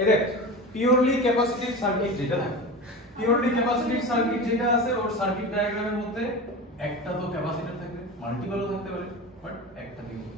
এই দেখ purely capacitive circuit যেটা থাকে, পিওরলি ক্যাপাসিটিভ সার্কিট যেটা আছে ওর সার্কিট ডায়াগ্রামের মধ্যে একটা তো ক্যাপাসিটর থাকবে, মাল্টিপলও থাকতে পারে, বাট একটা থাকবে,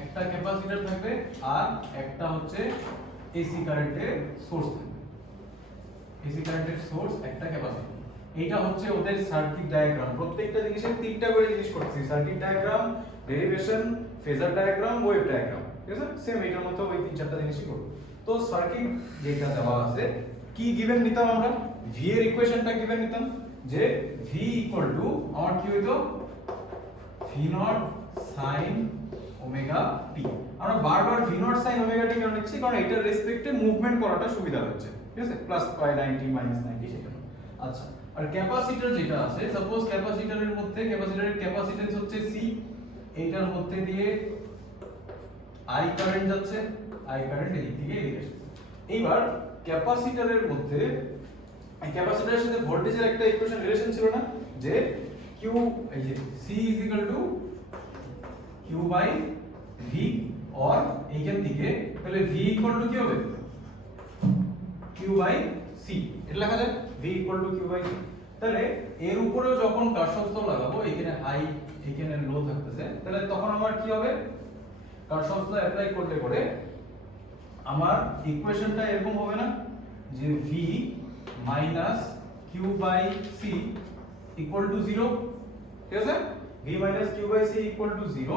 একটা ক্যাপাসিটর থাকবে আর একটা হচ্ছে এসি কারেন্টের সোর্স থাকবে, এসি কারেন্টের সোর্স একটা ক্যাপাসিটর। এইটা হচ্ছে ওদের সার্কিট ডায়াগ্রাম। প্রত্যেকটা জিনিসের তিনটা করে জিনিস করতেছি, circuit diagram, derivation, phasor diagram, wave diagram, ঠিক আছে? সেম এটার মধ্যে ওই তিন চারটা জিনিসই করব। তো সার্কিট যেটা দেওয়া আছে কি গিভেন নিতাম আমরা, ভি এর ইকুয়েশনটা গিভেন নিতাম যে ভি ইকুয়াল টু আমার কি হইতো V naught sine omega t. আমরা বারবার V naught sine omega t কেন নিচ্ছি, কারণ এটার রেসপেক্টে মুভমেন্ট করাটা সুবিধা হচ্ছে, ঠিক আছে? প্লাস পাই 90 মাইনাস 90 সেটা। আচ্ছা, আর ক্যাপাসিটর যেটা আছে, সাপোজ ক্যাপাসিটরের মধ্যে ক্যাপাসিটরের ক্যাপাসিটেন্স হচ্ছে সি, এইটার মধ্যে দিয়ে আই কারেন্ট যাচ্ছে, আই কারেন্ট এদিক থেকে এদিকে আসছে। এইবার ক্যাপাসিটরের মধ্যে ক্যাপাসিটরের সাথে ভোল্টেজের একটা ইকুয়েশন রিলেশন ছিল না, যে কিউ এই যে C is equal to Q by V, or এইখান থেকে তাহলে ভি ইকুয়াল টু কি হবে কিউ বাই সি, এটা লেখা যায় V equal to Q by C. তাহলে এর উপরেও যখন কার্শফ ল লাগাবো, এখানে হাই এখানে লো থাকতেছে, তাহলে তখন আমার কি হবে, কার্শফ ল অ্যাপ্লাই করলে পরে আমার ইকুয়েশনটা এরকম হবে না যে V minus Q by C equal to 0, ঠিক আছে? V minus Q by C equal to 0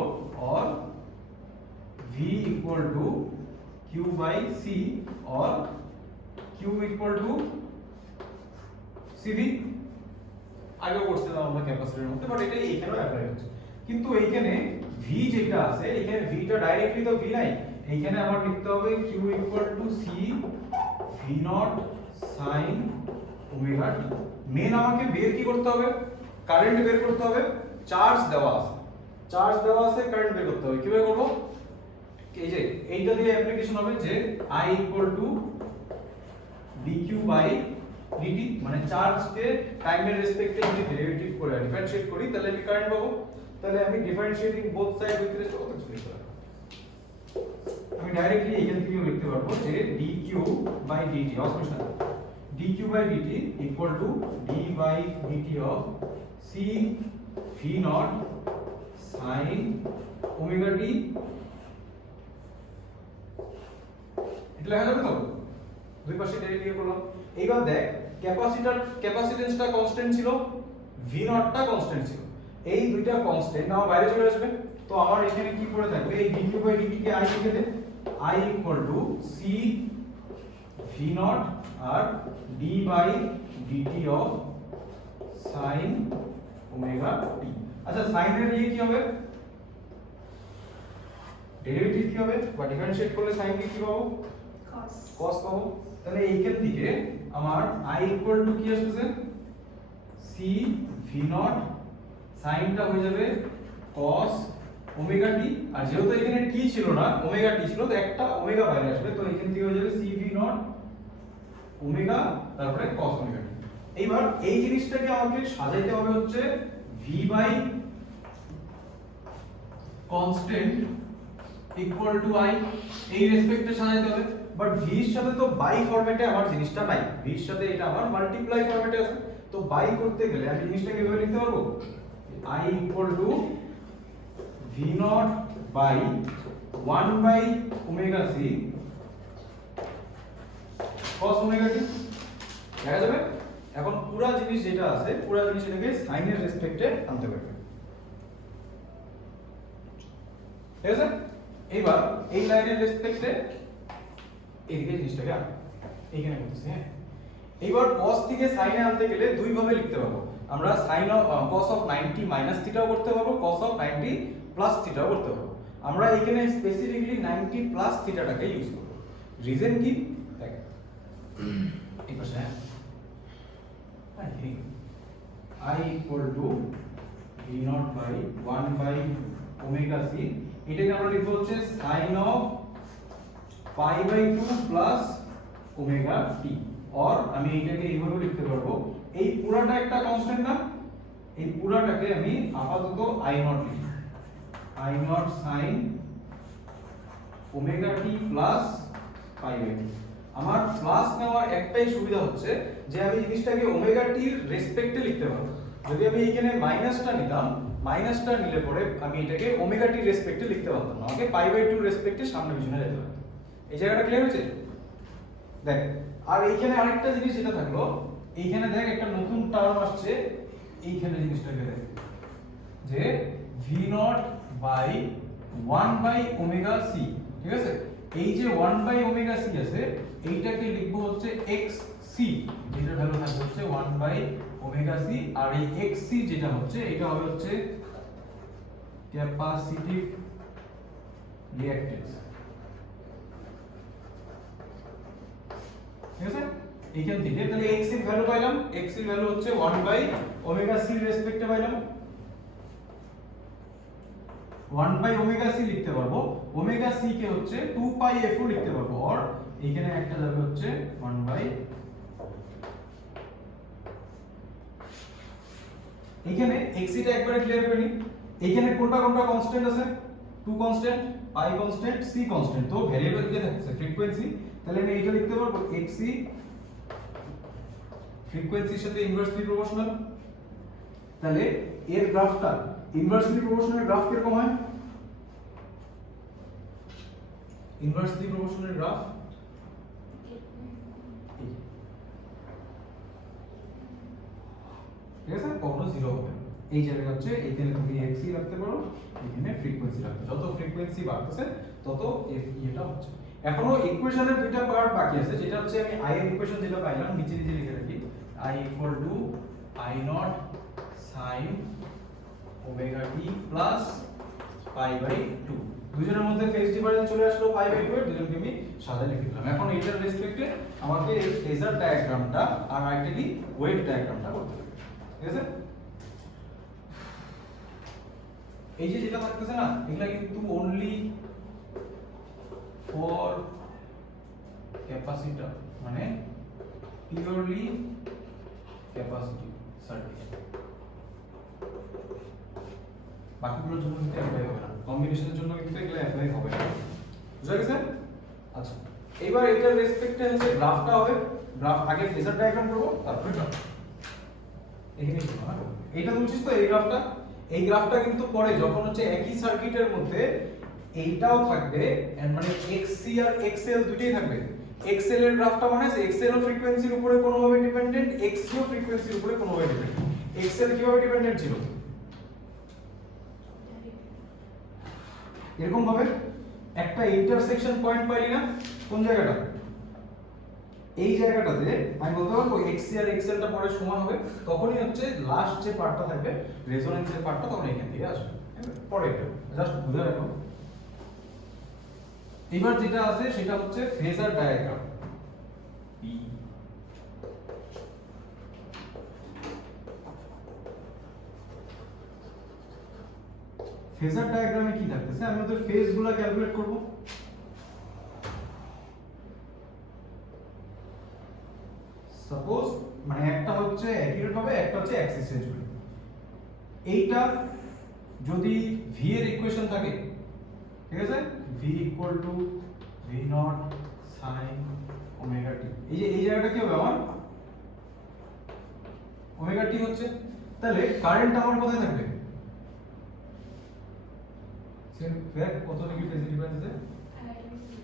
और v equal to q by c और q equal to cv। আগে করছিলাম আমরা ক্যাপাসিটরের মধ্যে, বাট এটা এইখানেও অ্যাপ্লাই হচ্ছে। কিন্তু এইখানে v যেটা আছে, এইখানে v টা ডাইরেক্টলি তো v নাই, এইখানে আমার লিখতে হবে q equal to c v naught sin omega t। মেন আমাকে বের কি করতে হবে, কারেন্ট বের করতে হবে, চার্জ দেওয়া আছে, চার্জ দেওয়া আছে, কারেন্ট বের করতে হবে। কিভাবে করব, এই যে এইটা দিয়ে অ্যাপ্লিকেশন হবে যে I equal to dq by dt, মানে চার্জকে টাইমের রেসপেক্টে যদি ডেরিভেটিভ করে ডিফারেন্সিয়েট করি তাহলে আমি কারেন্ট পাবো। তাহলে আমি differentiating both side with respect to x, আমি ডাইরেক্টলি এখান থেকে লিখতে পারবো যে dq বাই dt অসমেশন dq by dt equal to d by dt of c v naught sin omega t। এটা লেখা যাবে তো, দুই পাশে ডেরিভেটিভ করলাম। এইবার দেখ ক্যাপাসিটেন্সটা কনস্ট্যান্ট ছিল, ভি নটটা কনস্ট্যান্ট ছিল, এই দুইটা কনস্ট্যান্ট আমার বাইরে চলে আসবে। তো আমার এখানে কি পড়ে থাকবে, এই dq বাই dt কে i লিখে দে, i equal to c v naught আর d by dt of sin omega t। আচ্ছা, sin এর ইয়ে কি হবে, ডেরিভেটিভ কি হবে, বা ডিফারেন্সিয়েট করলে sin কে কি পাবো, cos পাবো। তাহলে এইখান থেকে আমার i ইকুয়াল টু কি আসছে, c v নট, সাইনটা হয়ে যাবে cos ওমেগা t, আর যেহেতু এখানে t ছিল না ওমেগা t ছিল, তো একটা ওমেগা বাইরে আসবে, তো এখান থেকে হয়ে যাবে c v নট ওমেগা তারপরে cos ওমেগা t। এইবার এই জিনিসটাকে আমাকে সাজাইতে হবে হচ্ছে v by constant equal to i, এই রেসপেক্টে সাজাইতে হবে। বাট v এর সাথে তো বাই ফরম্যাটে আমার জিনিসটা নাই, v এর সাথে এটা আমার মাল্টিপ্লাই ফরম্যাটে আছে। তো বাই করতে গেলে আমি জিনিসটাকে এভাবে লিখতে পারবো i equal to v naught by 1 by omega c cos omega t, দেখা যাবে। এখন পুরো জিনিস যেটা আছে, পুরো জিনিস এটাকে সাইনের রেসপেক্টে আনতে পারবে, ঠিক আছে? এইবার এই লাইনের রেসপেক্টে এদিকে জিনিসটাকে আন, এইখানে করতেছি, হ্যাঁ। এইবার cos থেকে sin এ আনতে গেলে দুই ভাবে লিখতে পারবো আমরা, sin of cos of 90 minus থিটাও করতে পারবো, cos অফ 90 প্লাস থিটাও করতে পারবো। আমরা এখানে স্পেসিফিকলি 90 প্লাস থিটাটাকে ইউজ করব। রিজন কি, দেখ এই পাশে i equal to v naught by 1 by omega c, এটাকে আমরা লিখব হচ্ছে sin of pi by 2 plus omega t, और আমি এইটাকে এইভাবে লিখতে পারবো, এই পুরাটা একটা কনস্ট্যান্ট না, এই পুরাটাকে আমি আপাতত i নট লিখি, i naught sin omega t plus pi by 2। আমার প্লাস নেওয়ার একটাই সুবিধা হচ্ছে যে আমি জিনিসটাকে ওমেগা টির রেসপেক্টে লিখতে পারবো। যদি আমি এখানে মাইনাসটা নিতাম, মাইনাসটা নিলে পরে আমি এটাকে ওমেগা টির রেসপেক্টে লিখতে পারতাম না, আমাকে পাই বাই 2 রেসপেক্টে সামনে পিছনে যেতে হবে। এই জায়গাটা ক্লিয়ার হয়েছে? দেখ, আর এইখানে আরেকটা জিনিস যেটা থাকলো, এইখানে দেখ একটা নতুন টার্ম আসছে, এইখানে জিনিসটাকে দেখ যে V naught by 1 by omega C, ঠিক আছে? এই যে 1 বাই ওমেগা সি আছে, এইটাকে লিখবো হচ্ছে এক্স সি, যেটার ভ্যালু থাকবে হচ্ছে 1 বাই ওমেগা সি, আর এই এক্স সি যেটা হচ্ছে এটা হবে হচ্ছে ক্যাপাসিটিভ রিঅ্যাকট্যান্স, ঠিক আছে? এইখান থেকে তাহলে এক্স এর ভ্যালু পাইলাম, এক্স এর ভ্যালু হচ্ছে 1 বাই ওমেগা সি রেসপেক্টে পাইলাম, 1 বাই ওমেগা সি লিখতে পারবো, ওমেগা সি কে হচ্ছে 2 পাই এফ ও লিখতে পারবো, আর এখানে একটা যাবে হচ্ছে 1 বাই, এখানে x টা একবারে ক্লিয়ার করে নি। এখানে কোনটা কোনটা কনস্ট্যান্ট আছে? 2 কনস্ট্যান্ট, পাই কনস্ট্যান্ট, সি কনস্ট্যান্ট, তো ভ্যারিয়েবল কে থাকছে ফ্রিকোয়েন্সি, তাহলে আমি এইটা লিখতে পারবো xc ফ্রিকোয়েন্সির সাথে ইনভার্সলি প্রপোর্শনাল। তাহলে এর গ্রাফটা ইনভার্সলি প্রপোর্শনাল গ্রাফ কিরকম হয়? ইনভার্সলি প্রপোর্শনাল গ্রাফ ঠিক আছে, কখনো জিরো হবে না। এই জায়গায় হচ্ছে এইখানে তুমি xc রাখতে পারো, এখানে ফ্রিকোয়েন্সি রাখতে, যত ফ্রিকোয়েন্সি বাড়তেছে তত এটা হচ্ছে। এখনো ইকুয়েশনের দুইটা পার্ট বাকি আছে, যেটা হচ্ছে আমি i এর ইকুয়েশন যেটা পাইলাম নিচে নিচে লিখে রাখি, i i naught sin omega t plus pi by 2, দুজনের মধ্যে ফেজ ডিফারেন্স চলে আসলো পাই বাই 2 এর, দুজনকে আমি সাদা লিখে দিলাম। এখন এটার রেসপেক্টে আমাকে এই ফেজার ডায়াগ্রামটা আর আরেকটা কি ওয়েভ ডায়াগ্রামটা করতে হবে, ঠিক আছে? এই যে যেটা থাকতেছে না, এগুলা কিন্তু অনলি ফর ক্যাপাসিটর, মানে পিওরলি ক্যাপাসিটিভ সার্কিট, বাকিগুলোর জন্য কিন্তু অ্যাপ্লাই হবে না, কম্বিনেশনের জন্য কিন্তু এগুলো অ্যাপ্লাই হবে না, বুঝা গেছে? আচ্ছা, এবার এটার রেসপেক্টে হচ্ছে গ্রাফটা হবে, গ্রাফ আগে ফেজার ডায়াগ্রাম করব, তারপরে গ্রাফ। এখানে কি হবে? এটা বলছিস তো এই গ্রাফটা, এই গ্রাফটা কিন্তু পরে যখন হচ্ছে একই সার্কিটের মধ্যে এইটাও থাকবে, মানে xc আর xl দুটেই থাকবে। xl এর গ্রাফটা মানে আছে xl ও ফ্রিকোয়েন্সির উপরে কোনোভাবে ডিপেন্ডেন্ট, xc ও ফ্রিকোয়েন্সির উপরে কোনোভাবে ডিপেন্ডেন্ট। xl কিভাবে ডিপেন্ডেন্ট ছিল? এরকম ভাবে একটা ইন্টারসেকশন পয়েন্ট পাইলি না, কোন জায়গাটা? এই জায়গাটাতে আমি বলতে পারবো xc আর xl টা পরে সমান হবে, তখনই হচ্ছে লাস্ট যে পার্টটা থাকবে রেজোন্যান্সের পার্টটা, তখন এখান থেকে আসবে পরে, এটা জাস্ট বুঝে রাখো। এবার যেটা আছে সেটা হচ্ছে ফেজার ডায়াগ্রাম, ফেজার ডায়াগ্রামে কি থাকতেছে, আমি ওদের ফেজগুলো ক্যালকুলেট করব। সাপোজ মানে একটা হচ্ছে অ্যাকিউরেট হবে, একটা হচ্ছে অ্যাক্সিস চেঞ্জ করবে। এইটা যদি v এর ইকুয়েশন থাকে, ঠিক আছে, v equal to v naught sin omega t, এই যে এই জায়গাটা কি হবে আমার ওমেগা t হচ্ছে, তাহলে কারেন্ট আমার কোথায় থাকবে? সেম ফেজ কত ডিগ্রি ফেজ ডিফারেন্স আছে?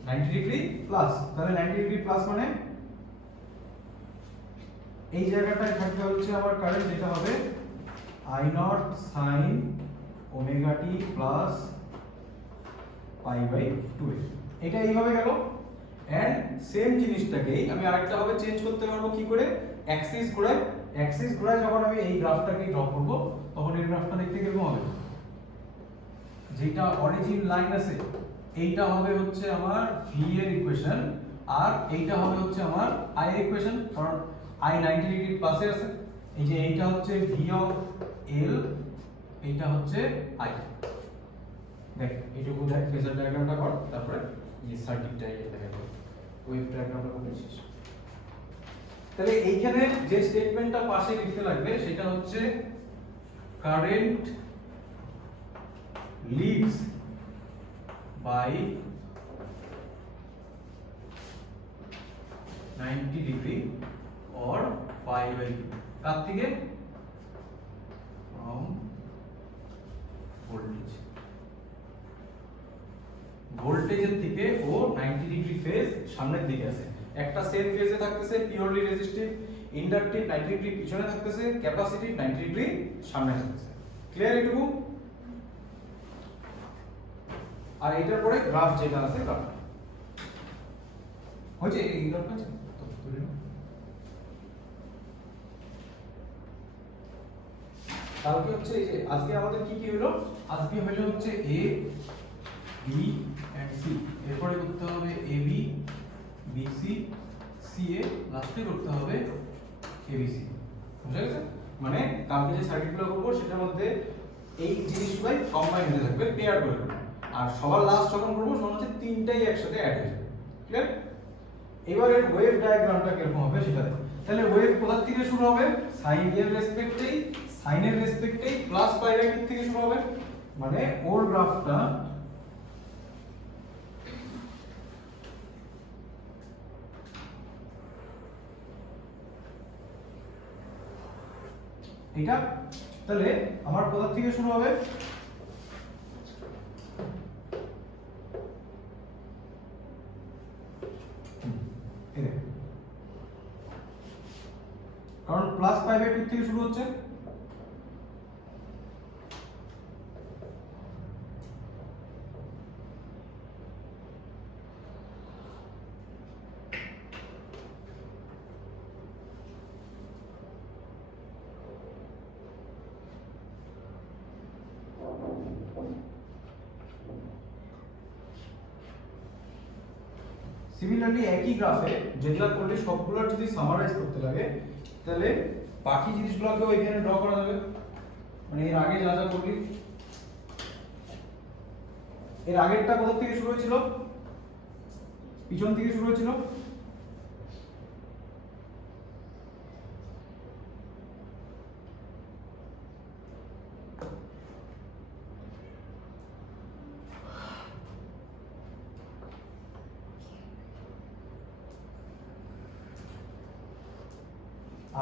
90 ডিগ্রি প্লাস, তাহলে 90 ডিগ্রি প্লাস মানে এই জায়গাটায় থাকবে হচ্ছে আমার কারেন্ট, যেটা হবে i naught sin omega t plus pi by 2, এটা এইভাবে গেল। এন্ড সেম জিনিসটাকেই আমি আরেকটা ভাবে চেঞ্জ করতে পারবো, কি করে? অ্যাক্সিস ঘোরায়, অ্যাক্সিস ঘোরায় যখন আমি এই গ্রাফটাকে ড্র করব, তখন এই গ্রাফটা দেখতে কিরকম হবে? যেটা অরিজিন লাইন আছে এইটা হবে হচ্ছে আমার v এর ইকুয়েশন, আর এইটা হবে হচ্ছে আমার i এর ইকুয়েশন, কারণ i 90 ডিগ্রি প্লাসে আছে। এই যে এইটা হচ্ছে v অফ l, এইটা হচ্ছে i। দেখ এইটুকু দেখ, ফেজার ডায়াগ্রামটা কর, তারপরে এই সার্কিটটা এই দেখা ওয়েভ ডায়াগ্রামটা করে শেষ। তাহলে এইখানে যে স্টেটমেন্টটা পাশে লিখতে লাগবে সেটা হচ্ছে current leads by 90 degree or pi by 2 কার থেকে from voltage ভোল্টেজের থেকে ও 90 ডিগ্রি ফেজ সামনের দিকে আছে একটা সেম ফেজে থাকতেছে পিওরলি রেজিস্টিভ ইন্ডাকটিভ 90 ডিগ্রি পিছনে থাকতেছে ক্যাপাসিটিভ 90 ডিগ্রি সামনে থাকতেছে ক্লিয়ার এটুকু আর এটার পরে গ্রাফ যেটা আছে গ্রাফ হচ্ছে এই গ্রাফ আছে তো তুলে নাও কালকে হচ্ছে এই যে আজকে আমাদের কি কি হলো আজকে হলো হচ্ছে এ বি এন্ড সি এরপরে করতে হবে A B B C C এ লাস্টে করতে হবে এ বি সি বুঝা গেছে মানে কালকে যে সার্কিটগুলো করব সেটার মধ্যে এই জিনিসগুলাই কম্বাইন হয়ে থাকবে পেয়ার করে আর সবার লাস্ট যখন করব তখন হচ্ছে তিনটাই একসাথে অ্যাড হয়ে যাবে ক্লিয়ার এবারে ওয়েভ ডায়াগ্রামটা কিরকম হবে সেটা দেখো তাহলে ওয়েভ কোথা থেকে শুরু হবে সাইন এর রেসপেক্টেই সাইনের রেসপেক্টেই প্লাস পাই বাই 2 থেকে শুরু হবে মানে ওর গ্রাফটা এটা তাহলে আমার কোথা থেকে শুরু হবে কারণ প্লাস পাই বাই 2 থেকে শুরু হচ্ছে সিমিলারলি একই গ্রাফে যেগুলা করলে সবগুলো যদি সামারাইজ করতে লাগে তাহলে বাকি জিনিসগুলোকেও এখানে ড্র করা যাবে মানে এর আগে যা যা করলি এর আগেরটা কোথা থেকে শুরু হয়েছিল পিছন থেকে শুরু হয়েছিল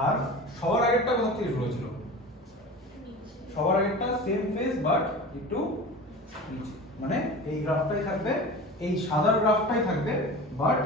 আর সবার আগেরটা কোথা থেকে শুরু হয়েছিল সবার আগেরটা সেম ফেজ বাট একটু নিচে মানে এই গ্রাফটাই থাকবে এই সাদা গ্রাফটাই থাকবে বাট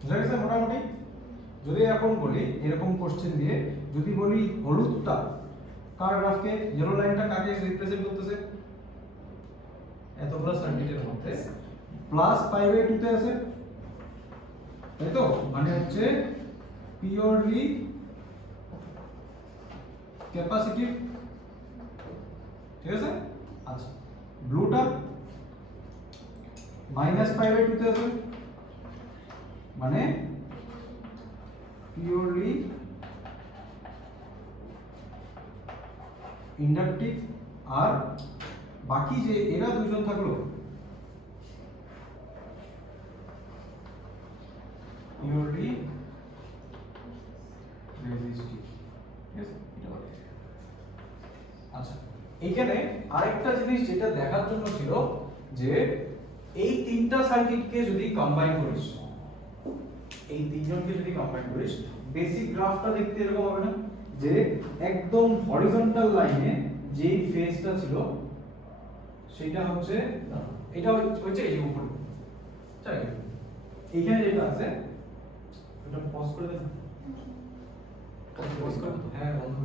বুঝা গেছে মোটামুটি যদি এখন বলি এরকম কোশ্চেন দিয়ে যদি বলি হলুদটা কার গ্রাফকে ইয়েলো লাইনটা কাকে রিপ্রেজেন্ট করতেছে এতগুলো সার্কিটের মধ্যে প্লাস পাই বাই 2 তে আছে তাই তো মানে হচ্ছে পিওরলি ক্যাপাসিটিভ ঠিক আছে আচ্ছা ব্লুটা মাইনাস পাই বাই 2 তে আছে মানে পিওরলি ইন্ডাকটিভ আর বাকি যে এরা দুজন থাকলো পিওরলি রেজিস্টিভ আচ্ছা এখানে আরেকটা জিনিস যেটা দেখার জন্য ছিল যে এই তিনটা সার্কিটকে যদি কম্বাইন করিস এই তিনজনকে যদি কম্বাইন করিস বেসিক গ্রাফটা দেখতে এরকম হবে না যে একদম হরিজন্টাল লাইনে যে ফেজটা ছিল সেটা হচ্ছে এটা হচ্ছে এই যে উপরে চাই এইখানে যেটা আছে এটা পজ করে দেন পজ করে হ্যাঁ বন্ধ